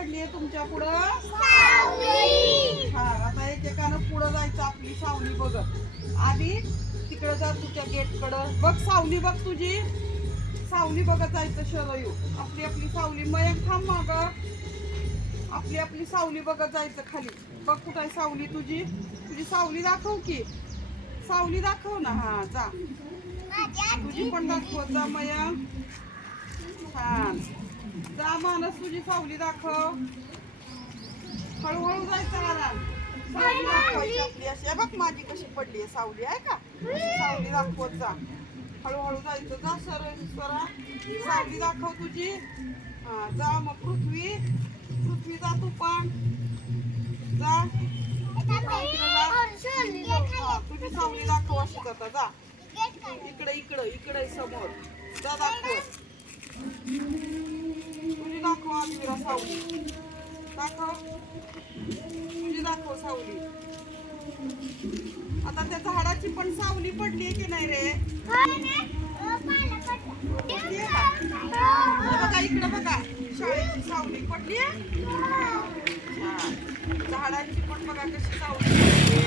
पडली आहे तुमच्या पुढं? हा, आता एकेकानं पुढं जायचं आपली सावली बघत. आधी तिकडं जा तुझ्या गेटकडं. बघ सावली, बघ तुझी सावली बघत जायचं. शरयू आपली आपली सावली. मयंक थांब माग. आपली आपली सावली बघत जायचं खाली. बघ कुठं आहे सावली तुझी? तुझी सावली दाखव की. सावली दाखव ना. हा जा, तुझी पण दाखवत जा मयंक. छान. जा मानस, तुझी सावली दाखव. हळूहळू जायचं आराम. सावली दाखवायची आपली अशी. आहे बघ माझी कशी पडली आहे सावली. आहे का? सावली दाखवत जा. हळूहळू जायचं. जा सरळ सरा. सावली दाखव तुझी. हा जा. मग पृथ्वी, पृथ्वी जा तू पण. जा. हा तुझी सावली दाखव अशी आता. जा इकडे इकडे इकडे समोर. जा दाखव. तुझी दाखव आजवीरा सावली. दाखव तुझी, दाखव सावली. आता त्या झाडाची पण सावली पडली आहे की नाही रे? बघा इकडे बघा, शाळेची सावली पडली आहे. झाडाची पण बघा कशी सावली पडली.